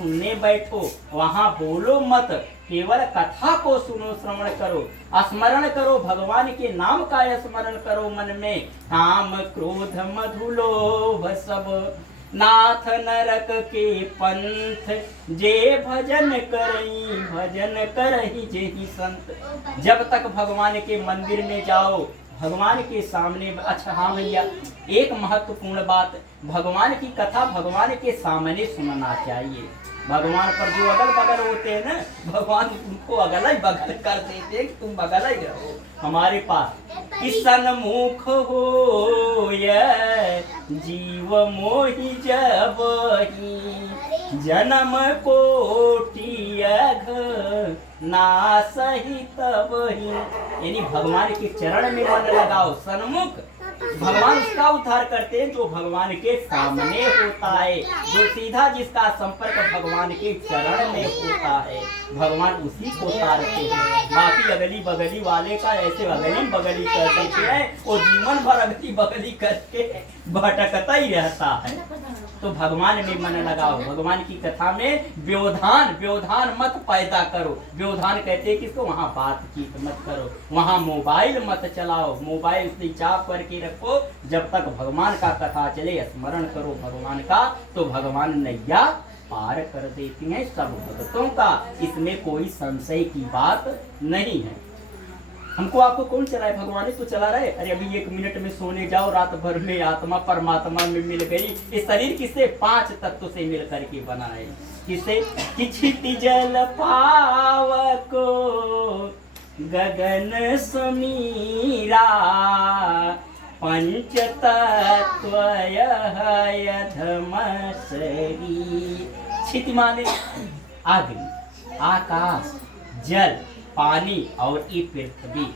सुनने बैठो वहाँ बोलो मत, केवल कथा को सुनो श्रवण करो, स्मरण करो भगवान के नाम का स्मरण करो मन में। काम क्रोध मधु लोभ सब नाथ नरक के पंथ, जे भजन करही जेहि संत। जब तक भगवान के मंदिर में जाओ, भगवान के सामने, अच्छा हाँ भैया, एक महत्वपूर्ण बात, भगवान की कथा भगवान के सामने सुनना चाहिए। भगवान पर जो अगल बगल होते हैं ना, भगवान उनको अगल ही बगल कर देते हैं कि तुम बगल ही रहो हमारे पास। कि सन्मुख हो जीव मोहि जबहि, जन्म कोटि नासहि तबहि। यानी भगवान के चरण में मन लगाओ। सन्मुख भगवान उसका उद्धार करते हैं जो भगवान के सामने होता है, जो सीधा जिसका संपर्क भगवान के चरण में होता है, भगवान उसी को उतारते हैं। बाकी अगली बगली वाले का ऐसे अगली बगली कर देते हैं, वो जीवन भर अगली बगली करके भटकता ही रहता है। तो भगवान में मन लगाओ, भगवान की कथा में व्यवधान मत पैदा करो। व्यवधान कहते हैं किसको? वहाँ बातचीत मत करो, वहाँ मोबाइल मत चलाओ, मोबाइल स्विच ऑफ करके रखो। जब तक भगवान का कथा चले, स्मरण करो भगवान का, तो भगवान नैया पार कर देती हैं सब भक्तों का। इसमें कोई संशय की बात नहीं है। हमको आपको कौन चलाए? भगवान ही तो चला रहे। अरे अभी 1 मिनट में सोने जाओ, रात भर में आत्मा परमात्मा में मिल गई। ये शरीर किससे? 5 तत्व से मिल करके बना है। किससे? कि छिति जल पावको गगन समीरा, पंच तत्व शरीर। छिति माने अग्नि, आकाश, जल, पानी और ये पृथ्वी।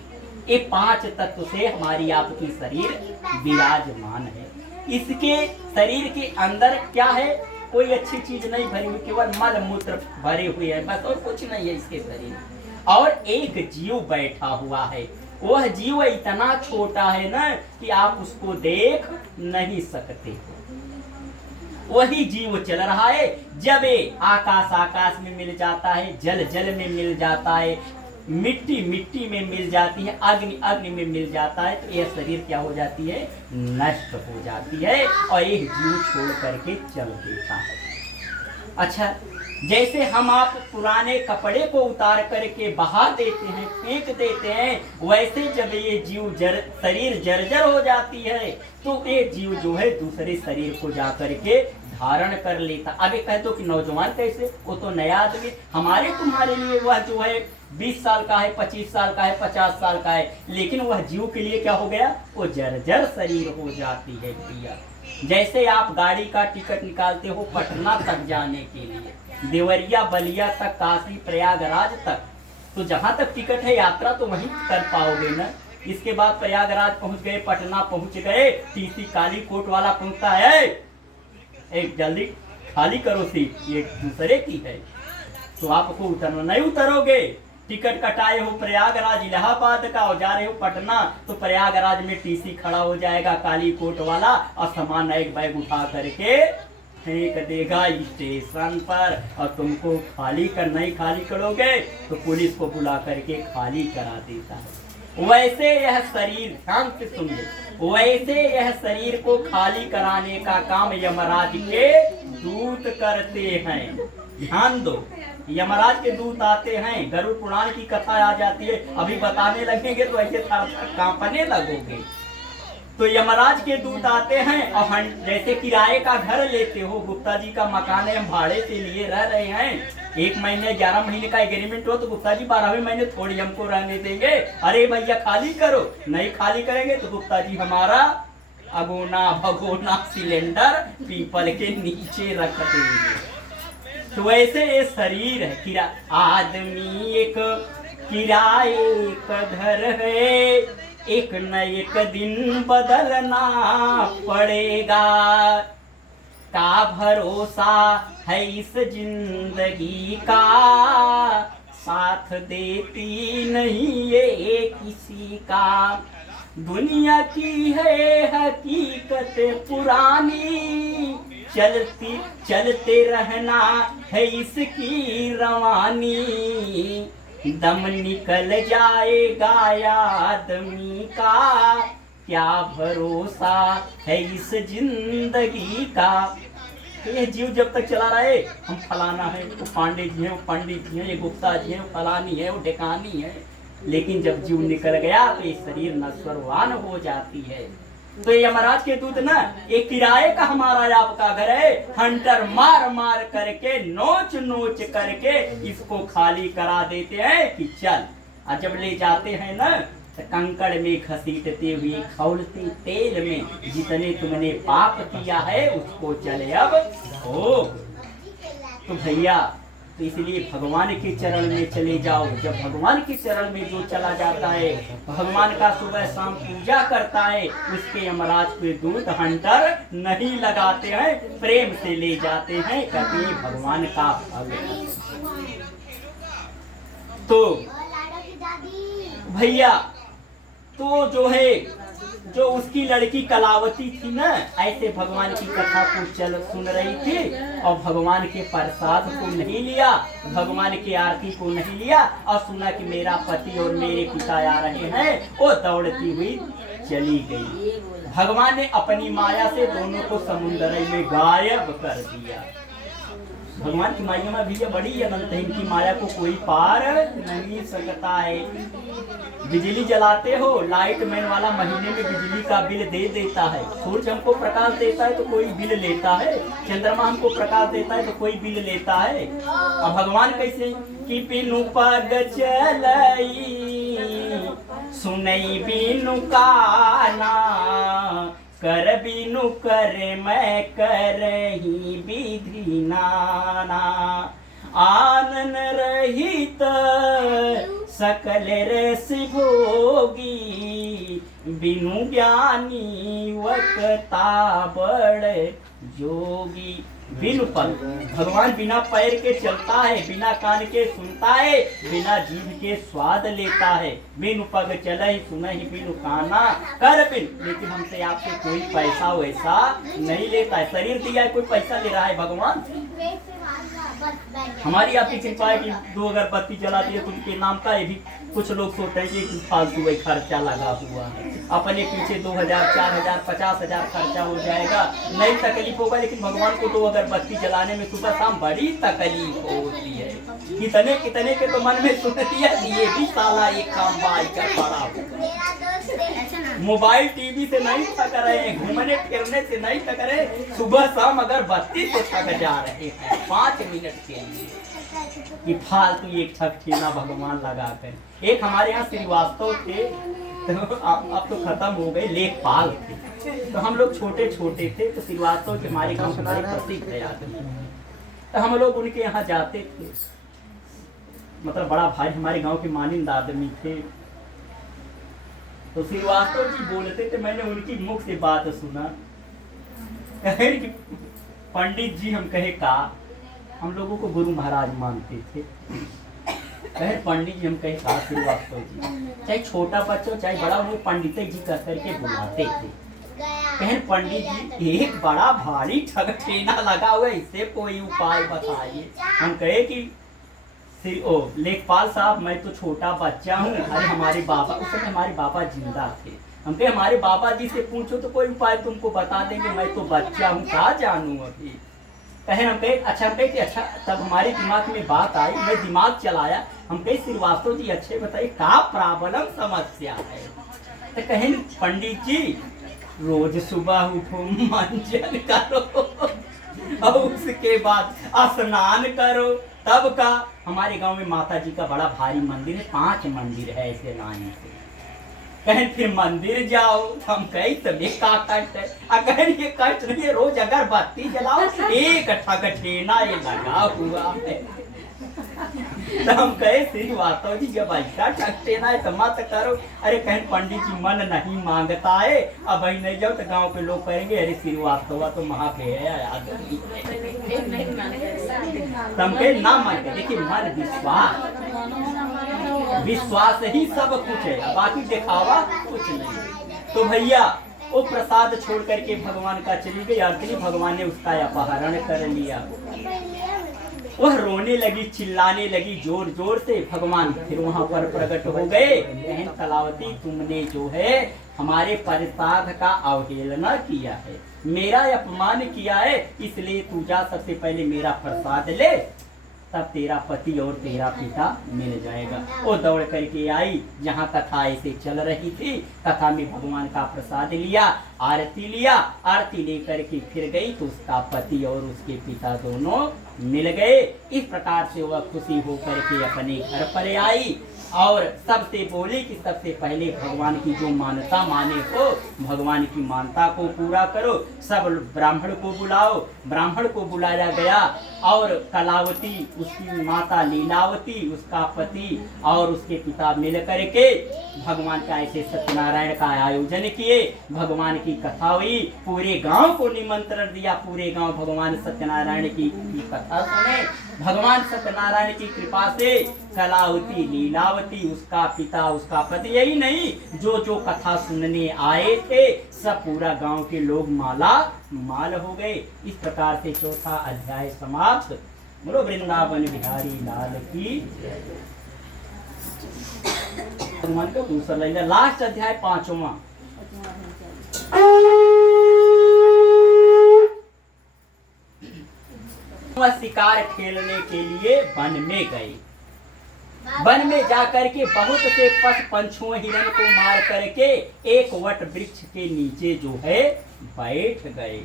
ये 5 तत्व से हमारी आपकी शरीर विराजमान है। इसके शरीर के अंदर क्या है? कोई अच्छी चीज नहीं भरी हुई, केवल मल मूत्र भरे हुए हैं बस, और कुछ नहीं है इसके शरीर। और एक जीव बैठा हुआ है। वह जीव इतना छोटा है ना कि आप उसको देख नहीं सकते। वही जीव चल रहा है। जब आकाश में मिल जाता है, जल में मिल जाता है, मिट्टी में मिल जाती है, अग्नि में मिल जाता है, तो यह शरीर क्या हो जाती है? नष्ट हो जाती है और एक जीव छोड़ करके चल देता है। अच्छा, जैसे हम आप पुराने कपड़े को उतार करके बहा देते हैं, फेंक देते हैं, वैसे जब ये जीव शरीर जर्जर हो जाती है, तो ये जीव जो है दूसरे शरीर को जा करके धारण कर लेता। अभी कह दो कि नौजवान कैसे? वो तो नया आदमी। हमारे तुम्हारे लिए वह जो है 20 साल का है, 25 साल का है, 50 साल का है, लेकिन वह जीव के लिए क्या हो गया? वो जर्जर शरीर हो जाती है भैया। जैसे आप गाड़ी का टिकट निकालते हो पटना तक जाने के लिए, देवरिया बलिया तक, काशी प्रयागराज तक, तो जहाँ तक टिकट है यात्रा तो वहीं कर पाओगे ना। इसके बाद प्रयागराज पहुँच गए, पटना पहुँच गए, टीसी काली कोट वाला पूछता है, एक जल्दी खाली करो सीट, ये दूसरे की है। तो आपको उतरना, नहीं उतरोगे। टिकट कटाए हो प्रयागराज इलाहाबाद का और जा रहे हो पटना, तो प्रयागराज में टीसी खड़ा हो जाएगा काली कोट वाला, और सामान एक बैग उठा करके फेंक देगा स्टेशन पर, और तुमको नहीं खाली करोगे तो पुलिस को बुला करके खाली करा देता है। वैसे यह शरीर, ध्यान से सुनिए, वैसे यह शरीर को खाली कराने का काम यमराज के दूत करते हैं। ध्यान दो, यमराज के दूत आते हैं, गरुड़ पुराण की कथा आ जाती है, अभी बताने लगेंगे तो ऐसे कांपने लगोगे। तो यमराज के दूत आते हैं, और जैसे किराए का घर लेते हो, गुप्ता जी का मकान है, हम भाड़े से लिए रह रहे हैं, 1 महीने 11 महीने का एग्रीमेंट हो, तो गुप्ता जी 12वें महीने थोड़ी हमको रहने देंगे। अरे भैया खाली करो, नहीं खाली करेंगे तो गुप्ता जी हमारा अगोना भगोना सिलेंडर पीपल के नीचे रख देंगे। तो वैसे ये शरीर है, आदमी एक किराए का घर है, एक न एक दिन बदलना पड़ेगा। का भरोसा है इस जिंदगी का, साथ देती नहीं ये किसी का। दुनिया की है हकीकत पुरानी, चलते रहना है इसकी रवानी, दम निकल जाएगा आदमी का, क्या भरोसा है इस जिंदगी का। ये जीव जब तक चला रहा है, हम फलाना है, वो पांडे जी है, वो पंडित जी है, ये गुप्ता जी है, वो फलानी है, वो ढेकानी है, लेकिन जब जीव निकल गया तो ये शरीर नश्वरवान हो जाती है। तो ये यमराज के दूत ना, एक किराए का हमारा आपका घर है, हंटर मार मार करके नोच नोच करके इसको खाली करा देते हैं कि चल। और जब ले जाते हैं ना, तो कंकड़ में घसीटते हुए खौलते तेल में जितने तुमने पाप किया है उसको चले अब हो। तो भैया, तो इसलिए भगवान के चरण में चले जाओ। जब भगवान के चरण में जो चला जाता है, भगवान का सुबह शाम पूजा करता है, उसके यमराज पे दूत हंटर नहीं लगाते हैं, प्रेम से ले जाते हैं, कहते हैं भगवान का फल। तो भैया, तो जो है, जो उसकी लड़की कलावती थी ना, ऐसे भगवान की कथा को सुन रही थी और भगवान के प्रसाद को नहीं लिया, भगवान की आरती को नहीं लिया, और सुना कि मेरा पति और मेरे पिता आ रहे हैं, वो दौड़ती हुई चली गई। भगवान ने अपनी माया से दोनों को समुद्र में गायब कर दिया। भगवान की माया में भी बड़ी अनंत है, इनकी माया को कोई पार नहीं सकता है। बिजली जलाते हो, लाइट मैन वाला महीने में बिजली का बिल दे देता है। सूरज हमको प्रकाश देता है तो कोई बिल लेता है, चंद्रमा हमको प्रकाश देता है तो कोई बिल लेता है। और भगवान कैसे कि बिनु पग चलई सुनई बिनु काना, कर बिनु कर मैं करही विधि नाना, आनन रहित सकल रस भोगी, बिनु ज्ञानी वक्ता बड़ जोगी। बिनु पग, भगवान बिना पैर के चलता है, बिना कान के सुनता है, बिना जीभ के स्वाद लेता है। बिनु पग चलहि सुनहि बिनु काना, कर बिन, लेकिन हमसे आपसे कोई पैसा वैसा नहीं लेता है। शरीर दिया है, कोई पैसा ले रहा है भगवान? हमारी आपकी कृपा है कि 2 अगरबत्ती जलाती है तुमके नाम का। ये भी कुछ लोग सोचते हैं कि फालतू खर्चा लगा हुआ है, अपने पीछे 2000, 4000, 50,000 खर्चा हो जाएगा, नहीं तकलीफ होगा। लेकिन भगवान को 2 अगरबत्ती जलाने में सुबह शाम बड़ी तकलीफ होती है। कितने कितने के तो मन में सुन दिया, ये भी साला एक काम बाई कर पड़ा। मोबाइल टीवी से नहीं थक रहे, घूमने फिरने से नहीं थक रहे, सुबह शाम अगरबत्ती से थक जा रहे हैं 5 मिनट के लिए, कि फालतू एक ठकठीना भगवान लगा कर। एक हमारे यहाँ श्रीवास्तव थे, तो अब तो खत्म हो गए, लेखपाल थे। तो हम लोग छोटे छोटे थे, तो श्रीवास्तव के हमारे गाँव हमारे प्रसिद्ध थे आदमी, तो हम लोग उनके यहाँ जाते थे। मतलब बड़ा भाई हमारे गांव के मानिंद आदमी थे। तो श्रीवास्तव जी बोलते थे, मैंने उनकी मुख से बात सुना, कहे कि पंडित जी, हम कहे का, हम लोगों को गुरु महाराज मानते थे। कहे पंडित जी, हम कहे का श्रीवास्तव जी, चाहे छोटा बच्चा चाहे बड़ा, वो पंडित जी कह करके बुलाते थे। कहे पंडित जी, एक बड़ा भारी ठगठेना लगा हुआ है, इससे कोई उपाय बताइए। हम कहे कि लेखपाल साहब, मैं तो छोटा बच्चा हूँ, अरे हमारे बाबा, उस समय हमारे बाबा जिंदा थे, हम कहे हमारे बाबा जी से पूछो तो कोई उपाय तुमको बता देंगे, मैं तो बच्चा हूँ, क्या जानूँ अभी। कहे हम कहे अच्छा, हम कहे कि अच्छा, तब हमारे दिमाग में बात आई, मैं दिमाग चलाया, हम कहे श्रीवास्तव जी अच्छे बताइए क्या प्रॉब्लम समस्या है। तो कहे पंडित जी, रोज सुबह उठो, मंजन करो और उसके बाद स्नान करो, तब का। हमारे गांव में माता जी का बड़ा भारी मंदिर है, 5 मंदिर है ऐसे लाइन से। कहें फिर मंदिर जाओ, हम कहीं तभी का कष्ट है, कहें ये कष्ट नहीं है, रोज अगरबत्ती जलाओ, एक ठगठेना ये लगा हुआ है। तो हम कहे श्रीवास्तव जी, जब ऐसा ठगठेना है तो मत करो। अरे कहें पंडित जी, मन नहीं मांगता है, अब भाई नहीं जाओ तो गांव के लोग कहेंगे अरे श्रीवास्तव तो महाभे है आदमी। हम कहे ना मांगे, देखिए मन विश्वास ही सब कुछ है, बाकी दिखावा कुछ नहीं। तो भैया वो प्रसाद छोड़ करके भगवान का चली गई अग्नि, भगवान ने उसका अपहरण कर लिया। वह रोने लगी, चिल्लाने लगी जोर जोर से। भगवान फिर वहां पर प्रकट हो गए। बहन कलावती, तुमने जो है हमारे प्रसाद का अवहेलना किया है, मेरा अपमान किया है, इसलिए तू जा सबसे पहले मेरा प्रसाद ले, तब तेरा पति और तेरा पिता मिल जाएगा। वो दौड़ करके आई जहाँ कथा ऐसे चल रही थी। कथा में भगवान का प्रसाद लिया, आरती लिया, आरती लेकर के फिर गई तो उसका पति और उसके पिता दोनों मिल गए। इस प्रकार से वह खुशी होकर के अपने घर पर आई और सबसे बोली कि सबसे पहले भगवान की जो मान्यता माने हो, भगवान की मान्यता को पूरा करो। सब ब्राह्मण को बुलाओ। ब्राह्मण को बुलाया गया और कलावती, उसकी माता लीलावती, उसका पति और उसके पिता मिल करके भगवान का ऐसे सत्यनारायण का आयोजन किए। भगवान की कथा हुई, पूरे गांव को निमंत्रण दिया। पूरे गांव भगवान सत्यनारायण की कथा सुने। भगवान सत्यनारायण की कृपा से कलावती, लीलावती, उसका पिता, उसका पति, यही नहीं जो जो कथा सुनने आए थे सब पूरा गांव के लोग माला माल हो गए। इस प्रकार से चौथा अध्याय समाप्त। बोलो वृंदावन बिहारी लाल की। भगवान को दूसरा लाइन, लास्ट अध्याय 5वां। वह शिकार खेलने के लिए वन में गए। वन में जाकर के बहुत से पशु पंछुओं हिरण को मार करके एक वट वृक्ष के नीचे जो है बैठ गए।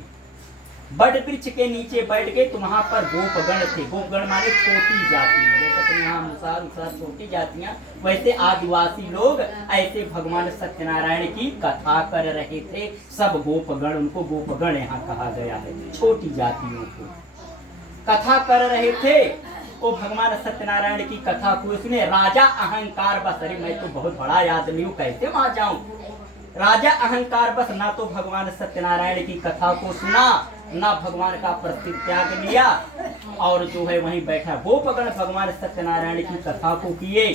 वट वृक्ष के नीचे बैठ गए तो वहां पर गोपगण थे। गोपगण माने छोटी जातियां, जैसे कि यहाँ मुसार छोटी जातियां, वैसे आदिवासी लोग ऐसे भगवान सत्यनारायण की कथा कर रहे थे। सब गोपगण, उनको गोपगण यहाँ कहा गया है, छोटी जातियों को कथा कर रहे थे। वो भगवान सत्यनारायण की कथा को सुने। राजा अहंकार बस, अरे मैं तो बहुत बड़ा आदमी हूँ, कैसे वहां जाऊं। राजा अहंकार बस ना तो भगवान सत्यनारायण की कथा को सुना, ना भगवान का प्रसिद्ध त्याग लिया और जो है वहीं बैठा। गोपगण भगवान सत्यनारायण की कथा को किए,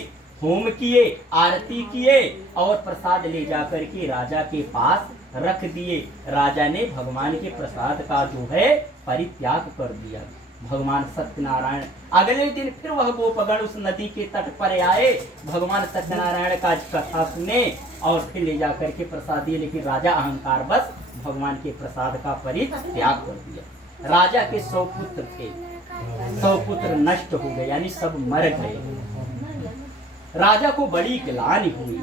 होम किए, आरती किए और प्रसाद ले जाकर के राजा के पास रख दिए। राजा ने भगवान के प्रसाद का जो है परित्याग कर दिया। भगवान सत्यनारायण अगले दिन फिर वह गोपगण उस नदी के तट पर आए, भगवान सत्यनारायण का कथा सुने और फिर ले जाकर के प्रसाद दिए। लेकिन राजा अहंकार बस भगवान के प्रसाद का परित्याग कर दिया। राजा के 100 पुत्र थे, 100 पुत्र नष्ट हो गए, यानी सब मर गए। राजा को बड़ी ग्लानि हुई।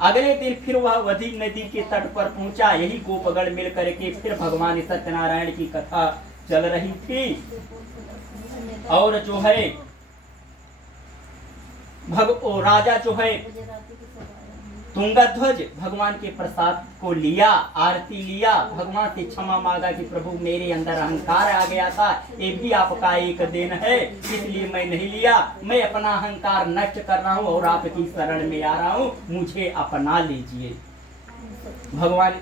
अगले दिन फिर वह वधी नदी के तट पर पहुंचा। यही गोपगण मिल करके फिर भगवान सत्यनारायण की कथा चल रही थी और जो है राजा जो है तुंगध्वज भगवान के प्रसाद को लिया, आरती लिया, भगवान से क्षमा मांगा कि प्रभु मेरे अंदर अहंकार आ गया था, ये भी आपका एक दिन है, इसलिए मैं नहीं लिया, मैं अपना अहंकार नष्ट कर रहा हूँ और आपकी शरण में आ रहा हूँ, मुझे अपना लीजिए। भगवान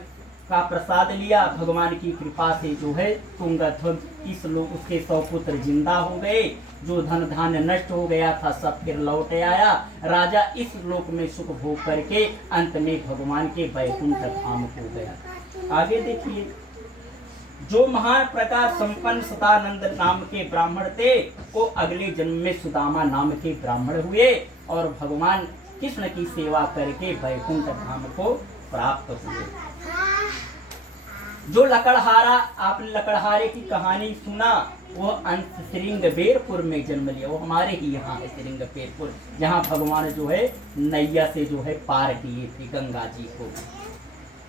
का प्रसाद लिया। भगवान की कृपा से जो है तुंगध्वज इस लोग उसके 100 पुत्र जिंदा हो गए। जो धन धान्य नष्ट हो गया था सब फिर लौट आया। राजा इस लोक में सुख भोग करके अंत में भगवान के वैकुंठ धाम को गया। आगे देखिए, जो महान प्रकाश संपन्न सदानंद नाम के ब्राह्मण थे वो अगले जन्म में सुदामा नाम के ब्राह्मण हुए और भगवान कृष्ण की सेवा करके वैकुंठ धाम को प्राप्त हुए। जो लकड़हारा, आपने लकड़हारे की कहानी सुना, वो अंत श्रृंगबेरपुर में जन्म लिया। वो हमारे ही यहाँ है श्रृंगबेरपुर, जहाँ भगवान जो है नैया से जो है पार किए थे गंगा जी को।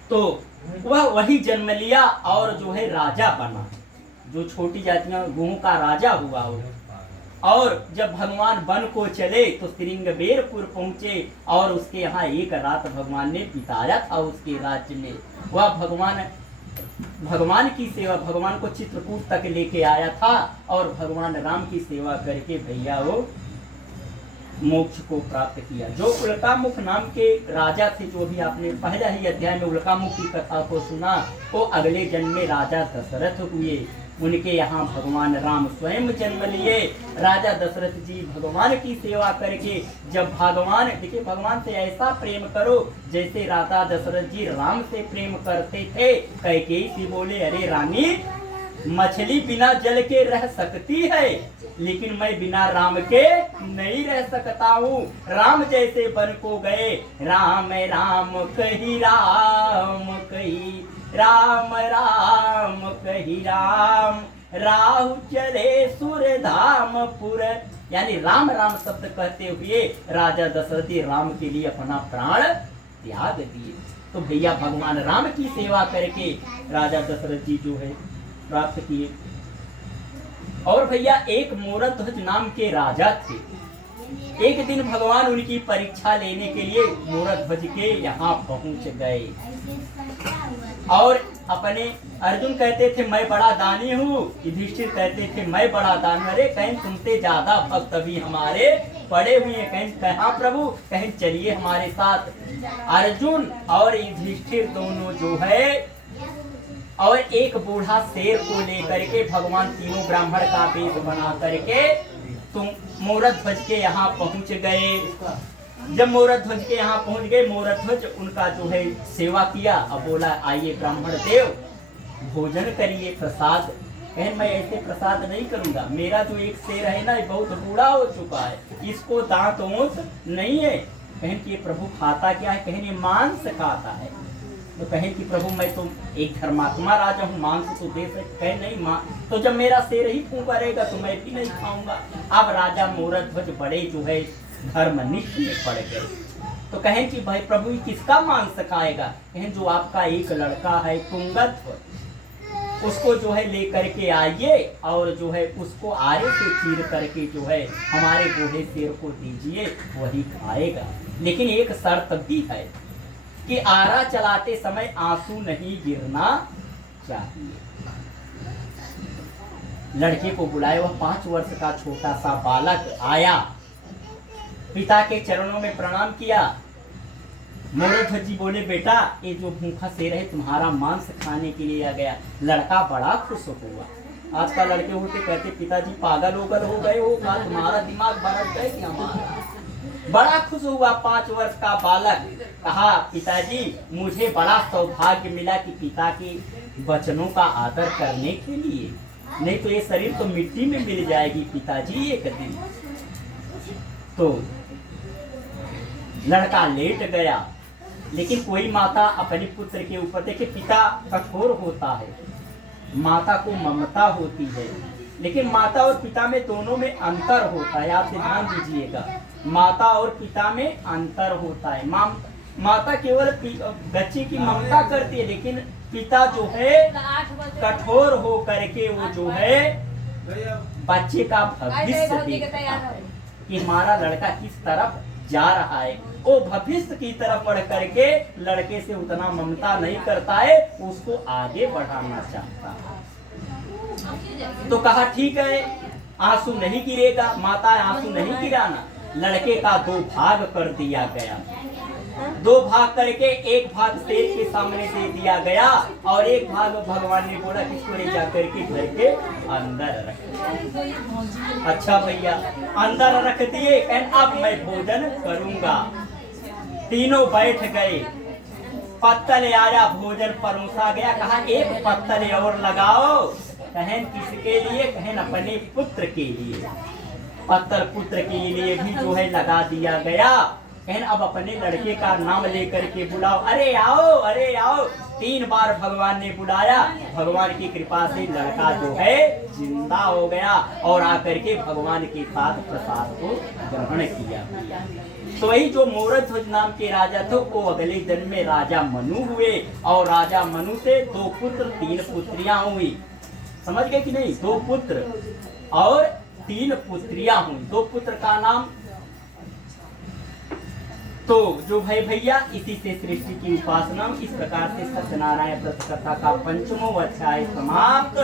तो वह वही जन्म लिया और जो है राजा बना। जो छोटी जातियां गुहू का राजा हुआ वो। और जब भगवान वन को चले तो श्रृंगबेरपुर पहुंचे और उसके यहाँ एक रात भगवान ने बिताया था उसके राज्य में। वह भगवान की सेवा, भगवान को चित्रकूट तक लेके आया था और भगवान राम की सेवा करके भैया वो मोक्ष को प्राप्त किया। जो उल्कामुख नाम के राजा थे, जो भी आपने पहले ही अध्याय में उल्कामुख की कथा को सुना, वो अगले जन्म में राजा दशरथ हुए। उनके यहाँ भगवान राम स्वयं जन्म लिए। राजा दशरथ जी भगवान की सेवा करके जब भगवान, देखिए भगवान से ऐसा प्रेम करो जैसे राजा दशरथ जी राम से प्रेम करते थे। कैकेयी से बोले, अरे रानी, मछली बिना जल के रह सकती है, लेकिन मैं बिना राम के नहीं रह सकता हूँ। राम जैसे बन को गए, राम राम कही राम कही, राम राम कही राम, राहु चले सुर धाम पुर। यानी राम राम शब्द कहते हुए राजा दशरथी राम के लिए अपना प्राण त्याग दिए। तो भैया भगवान राम की सेवा करके राजा दशरथ जी जो है प्राप्त किए। और भैया एक मोरध्वज नाम के राजा थे। एक दिन भगवान उनकी परीक्षा लेने के लिए मोरध्वज के यहाँ पहुंच गए और अपने, अर्जुन कहते थे मैं बड़ा दानी हूँ, युधिष्ठिर कहते थे मैं बड़ा दानी। अरे कहीं तुमसे ज्यादा भक्त अभी हमारे पड़े हुए हैं। कहीं कहाँ प्रभु, कहीं चलिए हमारे साथ। अर्जुन और युधिष्ठिर दोनों जो है और एक बूढ़ा शेर को लेकर के भगवान तीनों ब्राह्मण का वेश बना करके तुम मोरध्वज के यहाँ पहुंच गए। जब मोरध्वज के यहाँ पहुंच गए, मोरध्वज उनका जो है सेवा किया। अब बोला, आइए ब्राह्मण देव, भोजन करिए, प्रसाद। कहें मैं ऐसे प्रसाद नहीं करूंगा, मेरा जो एक शेर है ना, बहुत बूढ़ा हो चुका है, इसको दांत ओंत नहीं है। कहें कि प्रभु खाता क्या है? कहें मांस खाता है। तो कहें कि प्रभु मैं तो एक धर्मात्मा राजा हूँ, मांस तो दे सकते। कहें नहीं, तो जब मेरा शेर ही फूंका रहेगा तो मैं भी नहीं खाऊंगा। अब राजा मोरध्वज बड़े जो है धर्मनिष्ठ में पड़ गए। तो कहें कि भाई प्रभु किसका मांस खाएगा? कहें जो आपका एक लड़का है तुंगध्व, उसको जो है लेकर के आइए और जो है उसको आरे से चीर करके जो है हमारे बूढ़े शेर को दीजिए, वही खाएगा। लेकिन एक शर्त भी है कि आरा चलाते समय आंसू नहीं गिरना चाहिए। लड़के को बुलाए, वह 5 वर्ष का छोटा सा बालक आया, पिता के चरणों में प्रणाम किया। मोरध्वज जी बोले, बेटा ये जो भूखा शेर है तुम्हारा मांस खाने के लिए आ गया। लड़का बड़ा खुश हुआ। आज का लड़के होते कहते पिताजी पागल होकर हो गए हो, का तुम्हारा दिमाग बरस गए कि हमारा। बड़ा खुश हुआ 5 वर्ष का बालक। कहा, पिताजी मुझे बड़ा सौभाग्य मिला कि पिता के वचनों का आदर करने के लिए, नहीं तो ये शरीर तो मिट्टी में मिल जाएगी पिताजी एक दिन। तो लड़का लेट गया, लेकिन कोई माता अपने पुत्र के ऊपर, देखिए पिता कठोर होता है, माता को ममता होती है, लेकिन माता और पिता में दोनों में अंतर होता है। आप ध्यान दीजिएगा, माता और पिता में अंतर होता है। माता केवल बच्चे की ममता करती है, लेकिन पिता जो है कठोर हो करके वो जो है बच्चे का भविष्य देखता है कि हमारा लड़का किस तरफ जा रहा है। वो भविष्य की तरफ बढ़ करके लड़के से उतना ममता नहीं करता है, उसको आगे बढ़ाना चाहता है। तो कहा ठीक है, आंसू नहीं गिरेगा, माता आंसू नहीं गिराना। लड़के का 2 भाग कर दिया गया। 2 भाग करके एक भाग शेर के सामने दे दिया गया और एक भाग भगवान ने बोला किसको ले जा करके घर के अंदर रख। अच्छा भैया, अंदर रख दिए। अब मैं भोजन करूंगा। तीनों बैठ गए, पत्तल आया, भोजन परोसा गया। कहा एक पत्तल और लगाओ। कहें किसके लिए? कहें अपने पुत्र के लिए। पत्तल पुत्र के लिए भी जो है लगा दिया गया। कहन अब अपने लड़के का नाम लेकर के बुलाओ, अरे आओ अरे आओ। 3 बार भगवान ने बुलाया। भगवान की कृपा से लड़का जो है जिंदा हो गया और आकर के भगवान के साथ प्रसाद को ग्रहण किया। तो वही जो मोरध्वज नाम के राजा थे वो अगले जन्म में राजा मनु हुए और राजा मनु से 2 पुत्र 3 पुत्रियां हुई। समझ गए कि नहीं? 2 पुत्र और 3 पुत्रियां हुई। 2 पुत्र का नाम तो जो भाई भैया इसी से सृष्टि की उपासना। इस प्रकार से सत्यनारायण व्रत कथा का 5वां अध्याय समाप्त।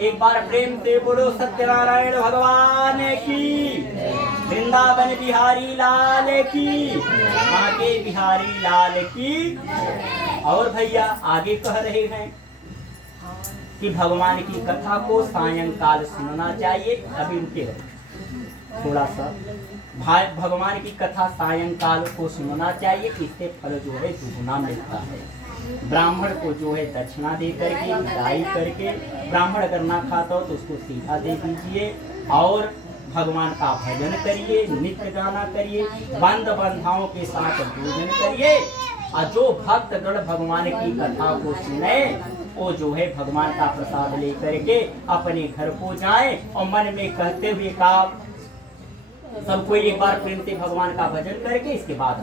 एक बार प्रेम से बोलो सत्यनारायण भगवान की, वृंदावन बिहारी लाल की, आगे बिहारी लाल की। और भैया आगे कह रहे हैं कि भगवान की कथा को सायंकाल सुनना चाहिए। अभी रुके थोड़ा सा। भगवान की कथा सायंकाल को सुनना चाहिए, इससे फल जो है दुगुना मिलता है। ब्राह्मण को जो है दक्षिणा दे करके विदाई करके, ब्राह्मण अगर ना खाता हो तो उसको सीधा दे दीजिए और भगवान का भजन करिए, नित्य गाना करिए, बंद बंधाओं के साथ भोजन करिए। और जो भक्तगण भगवान की कथा को सुने वो जो है भगवान का प्रसाद लेकर के अपने घर को जाए और मन में कहते हुए का सबको एक बार प्रेम से भगवान का भजन करके इसके बाद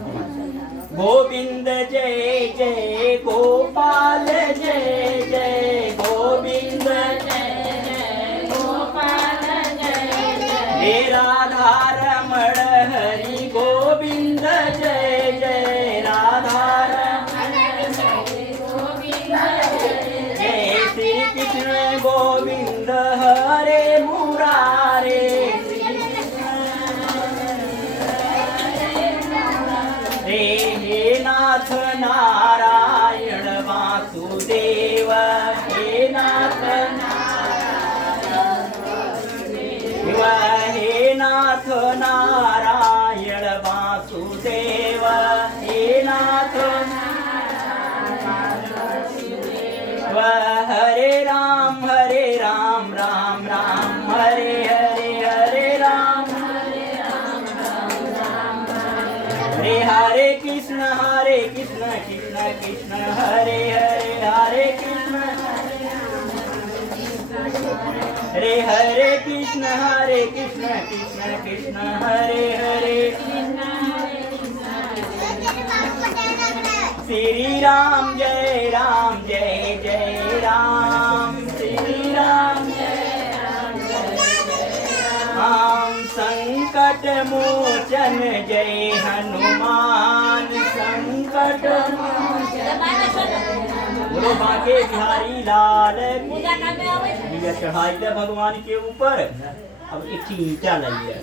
गोविंद जय जय गोपाल जय जय गोविंद जय जय गोपाल जय जय राधा रमण हरि गोविंद जय जय राधा रमण गोविंद जय श्री कृष्ण गोविंद हरे मुरारे हे नाथ नारायण वासुदेव हे नाथ हे नाथ नारायण वासुदेव हे नाथ हरे राम राम राम हरे हरे हरे राम हरे कृष्ण कृष्ण कृष्ण हरे हरे हरे कृष्ण हरे कृष्ण कृष्ण कृष्ण हरे हरे श्री राम जय जय राम श्री राम राम संकट मोचन जय हनुमान संकट बोलो बांके बिहारी लाल की। चढ़ाई भगवान के ऊपर अब एक ईंटा लगी है।